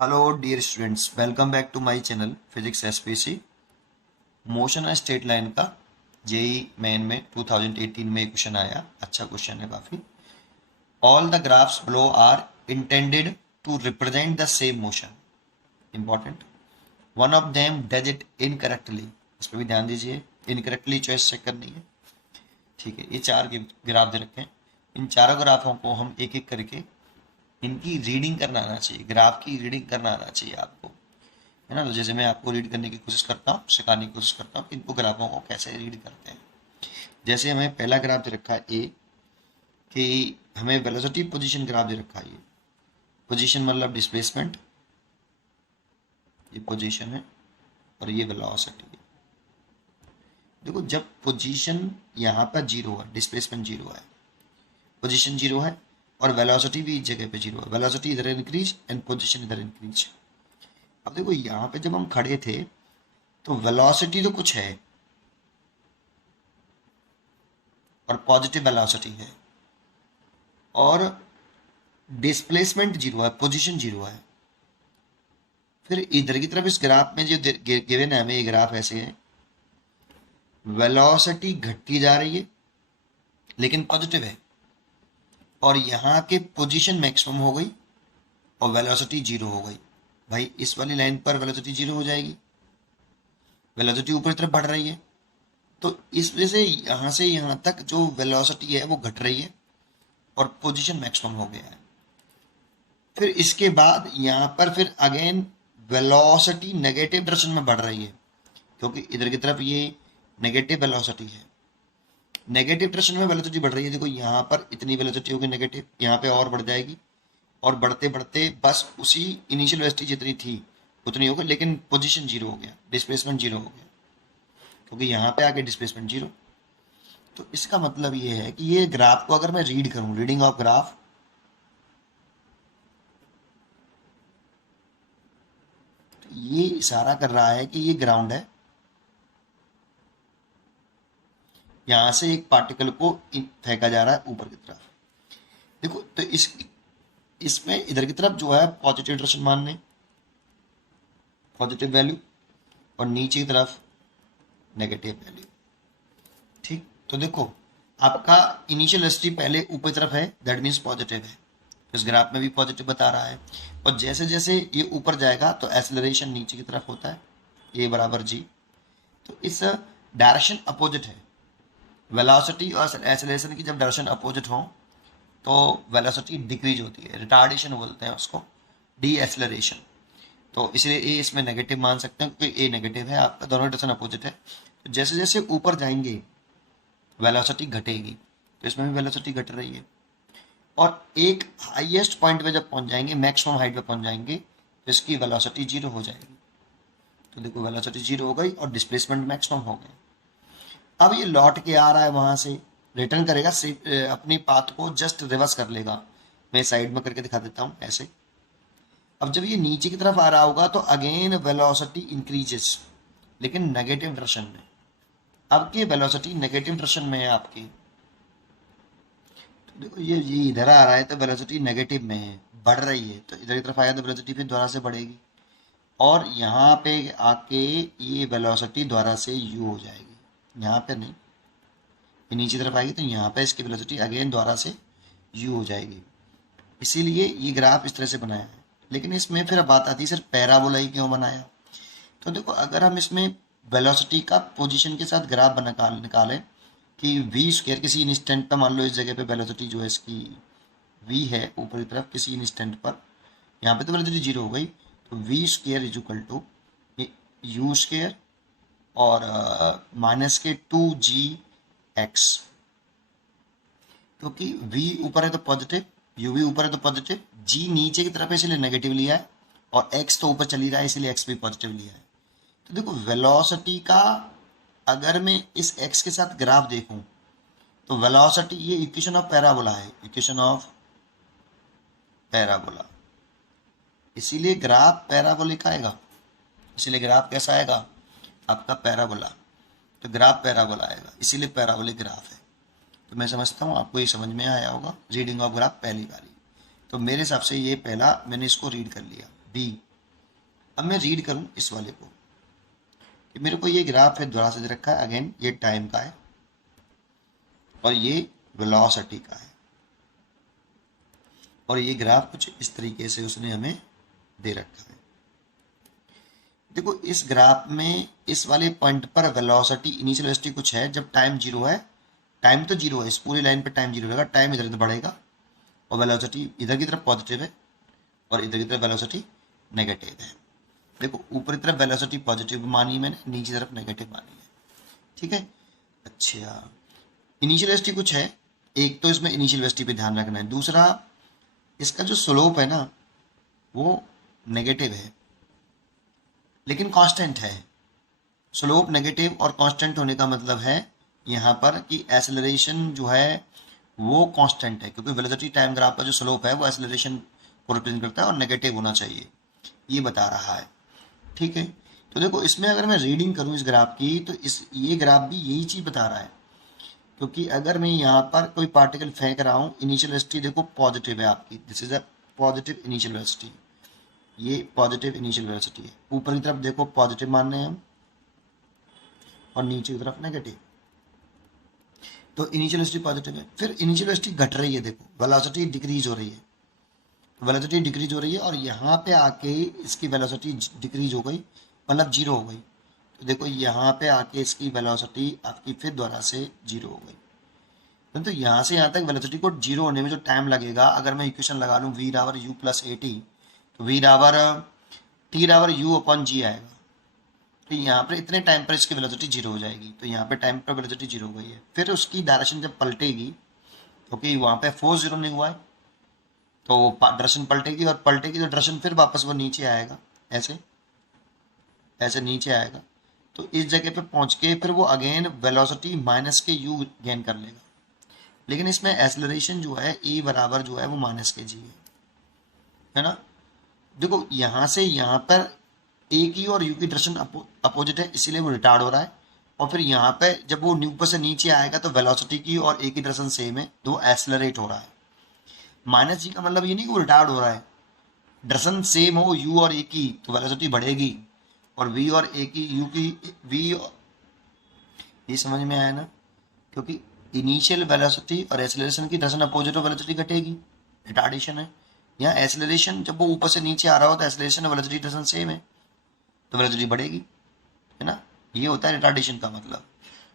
Hello dear students, welcome back to my channel Physics SPC। Motion और straight line का JEE Main में 2018 में question आया। अच्छा क्वेश्चन है काफ़ी। All the graphs below are intended to represent the same motion. Important. One of them does it incorrectly. इस पर भी ध्यान दीजिए, इनकरेक्टली चॉइस चेक करनी है। ठीक है, ये चार ग्राफ दे रखे हैं। इन चारों ग्राफों को हम एक एक करके इनकी रीडिंग करना आना चाहिए, ग्राफ की रीडिंग करना आना चाहिए आपको, है ना। तो जैसे मैं आपको रीड करने की कोशिश करता हूँ, सिखाने की कोशिश करता हूँ कि इनको ग्राफों को कैसे रीड करते हैं। जैसे हमें पहला ग्राफ दे रखा है ए, कि हमें वेलोसिटी पोजीशन ग्राफ दे रखा है। ये पोजीशन मतलब डिस्प्लेसमेंट, ये पोजीशन है और ये वेलोसिटी है। देखो, जब पोजीशन यहाँ पर जीरो है, डिस्प्लेसमेंट जीरो है, पोजीशन जीरो है और वेलोसिटी भी इस जगह पे जीरो है। वेलोसिटी इधर इंक्रीज एंड पोजीशन इधर इंक्रीज। अब देखो, यहाँ पे जब हम खड़े थे तो वेलोसिटी तो कुछ है और पॉजिटिव वेलोसिटी है, और डिस्प्लेसमेंट जीरो है, पोजीशन जीरो है। फिर इधर की तरफ इस ग्राफ में जो गिवन है हमें, ये ग्राफ ऐसे है, वेलोसिटी घटती जा रही है लेकिन पॉजिटिव है, और यहाँ के पोजीशन मैक्सिमम हो गई और वेलोसिटी जीरो हो गई। भाई इस वाली लाइन पर वेलोसिटी जीरो हो जाएगी, वेलोसिटी ऊपर की तरफ बढ़ रही है, तो इस वजह से यहाँ तक जो वेलोसिटी है वो घट रही है और पोजीशन मैक्सिमम हो गया है। फिर इसके बाद यहाँ पर फिर अगेन वेलोसिटी नेगेटिव डायरेक्शन में बढ़ रही है, क्योंकि इधर की तरफ ये नेगेटिव वेलोसिटी है, नेगेटिव डायरेक्शन में वेलोसिटी बढ़ रही है। देखो, यहाँ पर इतनी वेलोसिटी होगी नेगेटिव, यहाँ पे और बढ़ जाएगी, और बढ़ते बढ़ते बस उसी इनिशियल वेलोसिटी जितनी थी उतनी होगी, लेकिन पोजीशन जीरो हो गया, डिस्प्लेसमेंट जीरो हो गया, क्योंकि यहाँ पे आके डिस्प्लेसमेंट जीरो। तो इसका मतलब ये है कि ये ग्राफ को अगर मैं रीड करूं, रीडिंग ऑफ ग्राफ, तो ये इशारा कर रहा है कि ये ग्राउंड है, यहां से एक पार्टिकल को फेंका जा रहा है ऊपर की तरफ। देखो, तो इसमें इधर की तरफ जो है पॉजिटिव डायरेक्शन मानने, पॉजिटिव वैल्यू, और नीचे की तरफ नेगेटिव वैल्यू। ठीक, तो देखो आपका इनिशियल वेलोसिटी पहले ऊपर तरफ है, दैट मीन्स पॉजिटिव है, इस ग्राफ में भी पॉजिटिव बता रहा है। और जैसे जैसे ये ऊपर जाएगा तो एक्सेलरेशन नीचे की तरफ होता है, ए बराबर जी। तो इस डायरेक्शन अपोजिट है, वेलोसिटी और एक्सेलरेशन की जब डायरेक्शन अपोजिट हो तो वेलोसिटी डिक्रीज होती है, रिटार्डेशन बोलते हैं उसको, डी एक्सेलरेशन। तो इसलिए ए इसमें नेगेटिव मान सकते हैं, क्योंकि ए नेगेटिव है आपका, दोनों डायरेक्शन अपोजिट है। तो जैसे जैसे ऊपर जाएंगे वेलोसिटी घटेगी, तो इसमें भी वेलोसिटी घट रही है, और एक हाईएस्ट पॉइंट पे जब पहुंच जाएंगे, मैक्सिमम हाइट पे पहुंच जाएंगे, तो इसकी वेलोसिटी जीरो हो जाएगी। तो देखो, वेलोसिटी जीरो हो गई और डिस्प्लेसमेंट मैक्सिमम हो गए। अब ये लौट के आ रहा है, वहां से रिटर्न करेगा, अपनी पाथ को जस्ट रिवर्स कर लेगा। मैं साइड में करके दिखा देता हूँ ऐसे। अब जब ये नीचे की तरफ आ रहा होगा तो अगेन वेलोसिटी इंक्रीजेस, लेकिन नेगेटिव डायरेक्शन में। अब की वेलोसिटी नेगेटिव डायरेक्शन में है आपकी, तो देखो ये इधर आ रहा है तो वेलोसिटी नेगेटिव में है, बढ़ रही है, तो इधर की तरफ आएगा तो वेलोसिटी फिर दोबारा से बढ़ेगी, और यहाँ पे आके ये वेलोसिटी दोबारा से यू हो जाएगी, यहाँ पे नहीं, ये नीचे तरफ आएगी तो यहाँ पे इसकी वेलोसिटी अगेन दोबारा से यू हो जाएगी। इसीलिए ये ग्राफ इस तरह से बनाया है। लेकिन इसमें फिर बात आती है सर पैराबोला ही क्यों बनाया। तो देखो, अगर हम इसमें वेलोसिटी का पोजीशन के साथ ग्राफ निकालें कि वी स्क्वायर किसी इंस्टेंट पर, मान लो इस जगह पे वेलोसिटी जो है इसकी वी है ऊपर की तरफ किसी इंस्टेंट पर, यहाँ पे तो वेलोसिटी जीरो हो गई, तो v square is equal to u square और माइनस के 2gx, क्योंकि v ऊपर है तो पॉजिटिव, u भी ऊपर है तो पॉजिटिव, g नीचे की तरफ है इसलिए नेगेटिव लिया है, और x तो ऊपर चली रहा है इसलिए x भी पॉजिटिव लिया है। तो देखो, वेलोसिटी का अगर मैं इस x के साथ ग्राफ देखूं तो वेलोसिटी, ये इक्वेशन ऑफ पैराबोला है, इक्वेशन ऑफ पैराबोला, इसीलिए ग्राफ पैराबोलिक आएगा, इसीलिए ग्राफ कैसा आएगा आपका पैराबोला। तो ग्राफ पैराबोला आएगा, इसीलिए पैराबोलिक ग्राफ है। तो मैं समझता हूँ आपको ये समझ में आया होगा, रीडिंग ऑफ ग्राफ पहली बारी। तो मेरे हिसाब से ये पहला मैंने इसको रीड कर लिया, बी अब मैं रीड करूं इस वाले को कि मेरे को ये ग्राफ है द्वारा से दे रखा है, अगेन ये टाइम का है और ये वेलोसिटी का है, और ये ग्राफ कुछ इस तरीके से उसने हमें दे रखा है। देखो इस ग्राफ में इस वाले पॉइंट पर वेलोसिटी इनिशियल वेलोसिटी कुछ है जब टाइम जीरो है, टाइम तो जीरो है, इस पूरी लाइन पे टाइम जीरो रहेगा, टाइम इधर इधर बढ़ेगा और वेलोसिटी इधर की तरफ पॉजिटिव है और इधर की तरफ वेलोसिटी नेगेटिव है। देखो ऊपर की तरफ वेलोसिटी पॉजिटिव मानी मैंने, नीचे तरफ नेगेटिव मानी है, ठीक है। अच्छा इनिशियल वेलोसिटी कुछ है, एक तो इसमें इनिशियल वेलोसिटी पे ध्यान रखना है, दूसरा इसका जो स्लोप है ना वो नेगेटिव है लेकिन कांस्टेंट है। स्लोप नेगेटिव और कांस्टेंट होने का मतलब है यहाँ पर कि एक्सेलरेशन जो है वो कांस्टेंट है, क्योंकि वेलोसिटी टाइम ग्राफ का जो स्लोप है वो एक्सेलरेशन को रिप्रेजेंट करता है और नेगेटिव होना चाहिए, ये बता रहा है, ठीक है। तो देखो इसमें अगर मैं रीडिंग करूँ इस ग्राफ की तो ये ग्राफ भी यही चीज़ बता रहा है, क्योंकि अगर मैं यहाँ पर कोई पार्टिकल फेंक रहा हूँ, इनिशियल वेलोसिटी देखो पॉजिटिव है आपकी, this is a positive initial velocity, ये पॉजिटिव इनिशियल वेलोसिटी है, ऊपर की तरफ देखो पॉजिटिव मान रहे हैं हम और नीचे की तरफ नेगेटिव, तो इनिशियल वेलोसिटी पॉजिटिव है। फिर इनिशियल वेलोसिटी घट रही है, देखो वेलोसिटी डिक्रीज हो रही है, वेलोसिटी डिक्रीज हो रही है और यहाँ पे आके इसकी वेलोसिटी डिक्रीज हो गई, मतलब जीरो हो गई। तो देखो यहाँ पे आके इसकी वेलोसिटी आपकी फिर दोबारा से जीरो हो गई। तो यहाँ से यहाँ तक वेलोसिटी को जीरो होने में जो टाइम लगेगा, अगर मैं इक्वेशन लगा लूँ वी रावर यू प्लस ए टी, तो वी रावर टी रावर यू अपॉन जी आएगा, तो यहाँ पर इतने टाइम पर इसकी वेलोसिटी जीरो हो जाएगी, तो यहाँ पे टाइम पर वेलोसिटी जीरो हो गई है। फिर उसकी डायरेक्शन जब पलटेगी, क्योंकि वहाँ पे फोर्स जीरो नहीं हुआ है, तो डायरेक्शन पलटेगी और पलटेगी तो डायरेक्शन फिर वापस वो नीचे आएगा, ऐसे ऐसे नीचे आएगा, तो इस जगह पे पहुंच के फिर वो अगेन वेलोसिटी माइनस के यू गेन कर लेगा। लेकिन इसमें एक्सेलरेशन जो है ए बराबर जो है वो माइनस के जी है ना। देखो यहाँ से यहाँ पर ए की और यू की डायरेक्शन अपोजिट है, इसीलिए वो रिटार्ड हो रहा है, और फिर यहाँ पे जब वो ऊपर से नीचे आएगा तो वेलोसिटी की और ए की डायरेक्शन सेम है, तो एक्सेलरेट हो रहा है। माइनस जी का मतलब ये नहीं कि वो रिटार्ड हो रहा है, डायरेक्शन सेम हो यू और ए की तो वेलोसिटी बढ़ेगी, और वी और ए की यू की वी, ये समझ में आया ना, क्योंकि इनिशियल वेलोसिटी और एक्सेलरेशन की डायरेक्शन अपोजिट हो, वेलोसिटी घटेगी, रिटार्डेशन है। यहाँ एक्सेलरेशन जब वो ऊपर से नीचे आ रहा हो तो एक्सेलरेशन और वेलोसिटी डायरेक्शन सेम है, तो वेलोसिटी बढ़ेगी, है ना, ये होता है रिटार्डेशन का मतलब,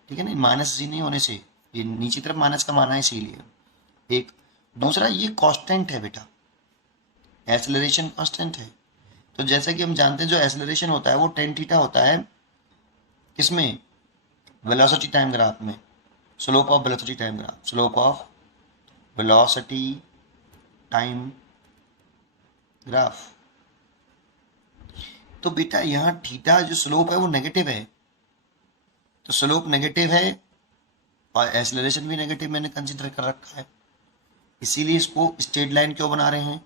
ठीक है ना। माइनस जी नहीं होने से ये नीचे तरफ माइनस का माना है, इसीलिए एक। दूसरा ये कांस्टेंट है बेटा, एक्सेलरेशन कांस्टेंट है, तो जैसे कि हम जानते हैं जो एक्सेलरेशन होता है वो टेन थीटा होता है, किसमें, वेलोसिटी टाइम ग्राफ में, slope of velocity time graph, slope of velocity time graph. तो बेटा यहाँ थीटा जो स्लोप है वो नेगेटिव है, तो स्लोप नेगेटिव है और एक्सेलरेशन भी नेगेटिव मैंने कंसिडर कर रखा है, इसीलिए इसको स्ट्रेट लाइन क्यों बना रहे हैं,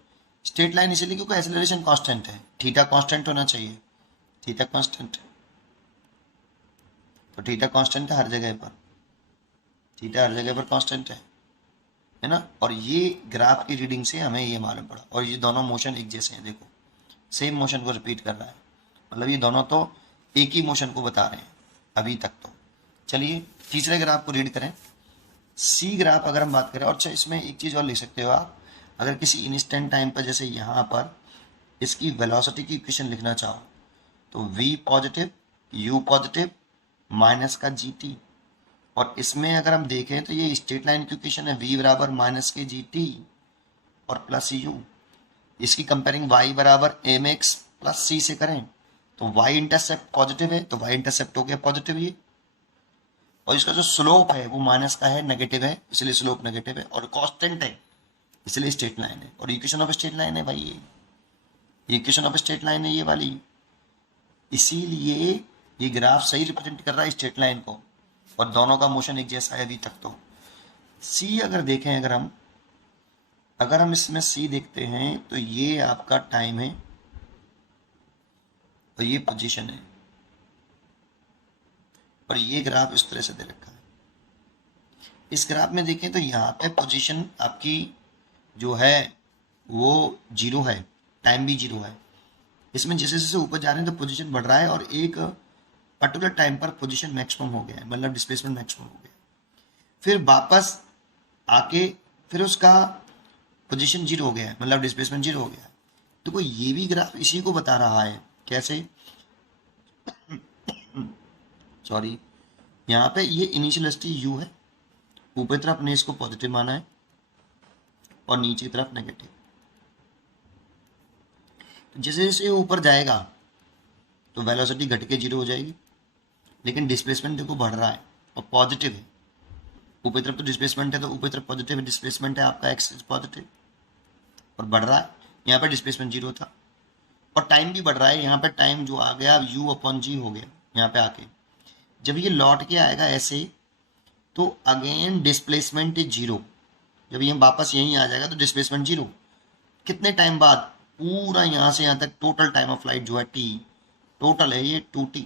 स्ट्रेट लाइन इसीलिए क्योंकि एक्सेलरेशन कांस्टेंट है, थीटा कांस्टेंट होना चाहिए, थीटा कांस्टेंट, तो थीटा कांस्टेंट है हर जगह पर, थीटा हर जगह पर कांस्टेंट है ना। और ये ग्राफ की रीडिंग से हमें ये मालूम पड़ा, और ये दोनों मोशन एक जैसे हैं, देखो सेम मोशन को रिपीट कर रहा है, मतलब ये दोनों तो एक ही मोशन को बता रहे हैं अभी तक तो। चलिए तीसरे ग्राफ को रीड करें, सी ग्राफ अगर हम बात करें, और अच्छा इसमें एक चीज़ और लिख सकते हो आप, अगर किसी इंस्टेंट टाइम पर जैसे यहाँ पर इसकी वेलोसिटी की इक्वेशन लिखना चाहो तो v positive u positive minus का gt, और इसमें अगर हम देखें तो ये स्ट्रेट लाइन की इक्वेशन है v बराबर माइनस के gt और प्लस u, इसकी कंपेयरिंग y बराबर mx प्लस c से करें तो y इंटरसेप्ट पॉजिटिव है, तो y इंटरसेप्ट हो गया पॉजिटिव ये, और इसका जो स्लोप है वो माइनस का है, नेगेटिव है, इसलिए स्लोप नेगेटिव है, और कांस्टेंट है इसलिए स्ट्रेट लाइन है, और इक्वेशन ऑफ स्ट्रेट लाइन है भाई ये इक्वेशन ऑफ स्ट्रेट लाइन है ये वाली, इसीलिए ये ग्राफ सही रिप्रेजेंट कर रहा है स्ट्रेट लाइन को, और दोनों का मोशन एक जैसा है अभी तक तो। सी अगर देखें, अगर हम इसमें सी देखते हैं तो ये आपका टाइम है और ये पोजीशन है, और ये ग्राफ इस तरह से दे रखा है। इस ग्राफ में देखें तो यहाँ पे पोजीशन आपकी जो है वो जीरो है, टाइम भी जीरो है, इसमें जैसे जैसे ऊपर जा रहे हैं तो पोजीशन बढ़ रहा है और एक पर्टिकुलर टाइम पर पोजीशन मैक्सिमम हो गया है, मतलब डिस्प्लेसमेंट मैक्सिमम हो गया, फिर वापस आके फिर उसका पोजीशन जीरो हो गया है, मतलब डिस्प्लेसमेंट जीरो हो गया है। तो कोई ये भी ग्राफ इसी को बता रहा है। कैसे? सॉरी, यहाँ पे ये इनिशियल वेलोसिटी यू है, ऊपर की तरफ ने इसको पॉजिटिव माना है और नीचे की तरफ नेगेटिव। तो जैसे जैसे ऊपर जाएगा तो वेलोसिटी घट के जीरो हो जाएगी, लेकिन डिस्प्लेसमेंट देखो बढ़ रहा है और पॉजिटिव है। ऊपर तरफ तो डिस्प्लेसमेंट है, तो ऊपर तरफ पॉजिटिव है, डिस्प्लेसमेंट है आपका एक्स पॉजिटिव और बढ़ रहा है। यहाँ पर डिस्प्लेसमेंट जीरो था और टाइम भी बढ़ रहा है। यहाँ पे टाइम जो आ गया यू अपॉन जी हो गया। यहाँ पे आके जब ये लौट के आएगा ऐसे, तो अगेन डिस्प्लेसमेंट इज जीरो। जब ये वापस यहीं आ जाएगा तो डिस्प्लेसमेंट जीरो। कितने टाइम बाद? पूरा यहाँ से यहाँ तक टोटल टाइम ऑफ फ्लाइट जो है टी, टोटल है ये 2t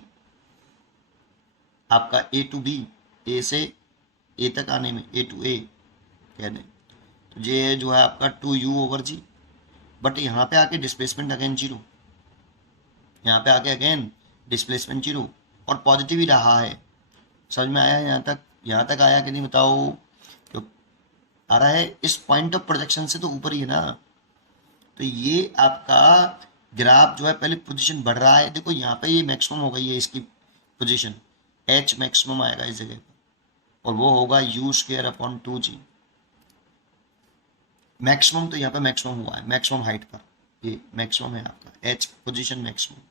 आपका ए टू बी, ए से ए तक आने में, ए टू ए कह दें तो ये जो है आपका 2u ओवर जी। बट यहाँ पे आके डिस्प्लेसमेंट अगेन जीरो, यहाँ पे आके अगेन डिस्प्लेसमेंट जीरो और पॉजिटिव ही रहा है। समझ में आया? यहाँ तक आया कि नहीं बताओ? क्यों आ रहा है? इस पॉइंट ऑफ प्रोजेक्शन से तो ऊपर ही है ना। तो ये आपका ग्राफ जो है पहले पोजीशन बढ़ रहा है, देखो यहाँ पे ये मैक्सिमम हो गई है इसकी पोजीशन, एच मैक्सिमम आएगा इस जगह पर और वो होगा you square upon 2g। Maximum तो यहाँ पे मैक्सिमम हुआ है, मैक्सिमम हाइट पर ये मैक्सिमम है आपका एच पोजीशन मैक्सिमम।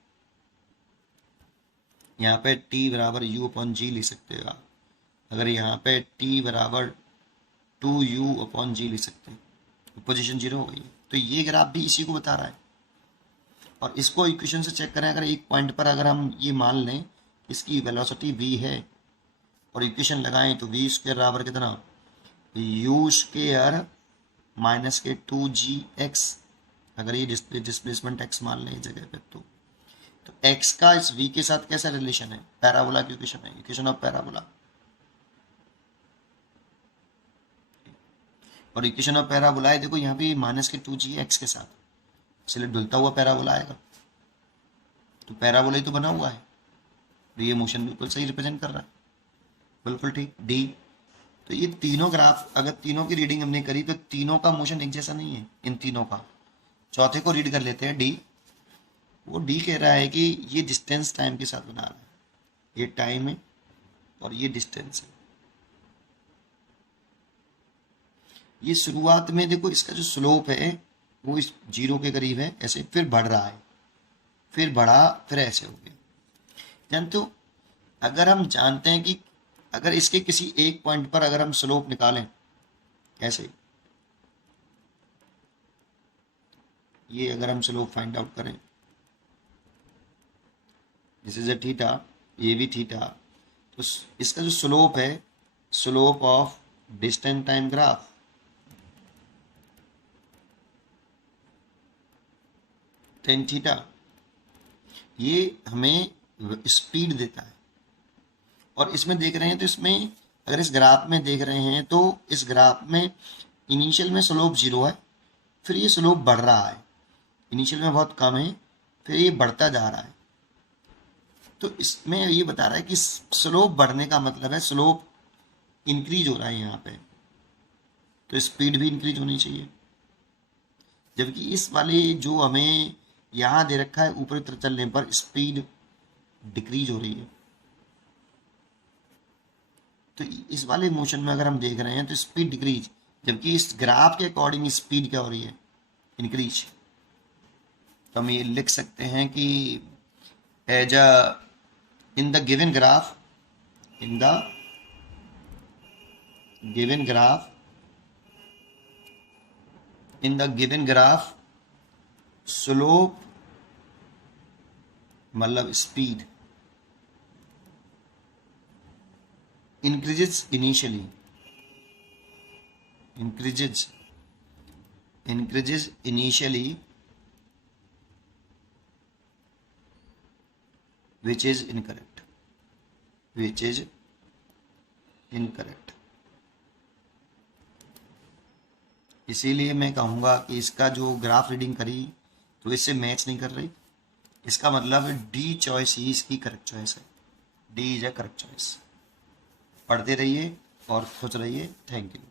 यहाँ पे t बराबर u अपॉन जी लिख सकते हो आप। अगर यहाँ पे t बराबर 2u अपॉन जी लिख सकते हैं तो पोजीशन जीरो हो गई है। तो ये ग्राफ भी इसी को बता रहा है। और इसको इक्वेशन से चेक करें, अगर एक पॉइंट पर अगर हम ये मान लें इसकी वेलोसिटी v है और इक्वेशन लगाएं तो v स्क्वायर बराबर कितना? u स्क्वायर माइनस के 2gx। अगर ये डिस्प्लेसमेंट x मान लें इस जगह पे तो x का इस v के साथ कैसा रिलेशन है? पैराबोला की इक्वेशन है, इक्वेशन ऑफ पैराबोला। और इक्वेशन ऑफ पैराबोला है, देखो यहाँ पे माइनस के 2gx के साथ, इसलिए ढुलता हुआ पैराबोला आएगा। तो पैराबोला ही तो बना हुआ है, तो ये मोशन बिल्कुल सही रिप्रेजेंट कर रहा है, बिल्कुल ठीक। डी, तो ये तीनों ग्राफ अगर तीनों की रीडिंग हमने करी तो तीनों का मोशन एक जैसा नहीं है इन तीनों का। चौथे को रीड कर लेते हैं, डी। वो डी कह रहा है कि ये डिस्टेंस टाइम के साथ बना रहा है, ये टाइम है और ये डिस्टेंस है। ये शुरुआत में देखो इसका जो स्लोप है वो इस जीरो के करीब है ऐसे, फिर बढ़ रहा है, फिर बढ़ा, फिर ऐसे हो गया। जानते हो, अगर हम जानते हैं कि अगर इसके किसी एक पॉइंट पर अगर हम स्लोप निकालें कैसे, ये अगर हम स्लोप फाइंड आउट करें, दिस इज अ थीटा, ये भी थीटा, तो इसका जो स्लोप है, slope of distance time graph, tan theta, ये हमें स्पीड देता है। और इसमें देख रहे हैं तो इसमें अगर इस ग्राफ में देख रहे हैं तो इस ग्राफ में इनिशियल में स्लोप जीरो है, फिर ये स्लोप बढ़ रहा है, इनिशियल में बहुत कम है, फिर ये बढ़ता जा रहा है। तो इसमें ये बता रहा है कि स्लोप बढ़ने का मतलब है स्लोप इंक्रीज हो रहा है यहाँ पे, तो स्पीड भी इंक्रीज होनी चाहिए। जबकि इस वाले जो हमें यहाँ दे रखा है ऊपरी तरफ चलने पर स्पीड डिक्रीज हो रही है। तो इस वाले मोशन में अगर हम देख रहे हैं तो स्पीड डिक्रीज, जबकि इस ग्राफ के अकॉर्डिंग स्पीड क्या हो रही है? इंक्रीज। तो हम ये लिख सकते हैं कि as a in the given graph, in the given graph, in the given graph slope मतलब speed increases initially, increases initially, which is incorrect, which is incorrect। इसीलिए मैं कहूँगा कि इसका जो ग्राफ रीडिंग करी तो इससे मैच नहीं कर रही, इसका मतलब डी चॉइस ही इसकी करेक्ट चॉइस है। D is a correct choice. पढ़ते रहिए और खुश रहिए। Thank you.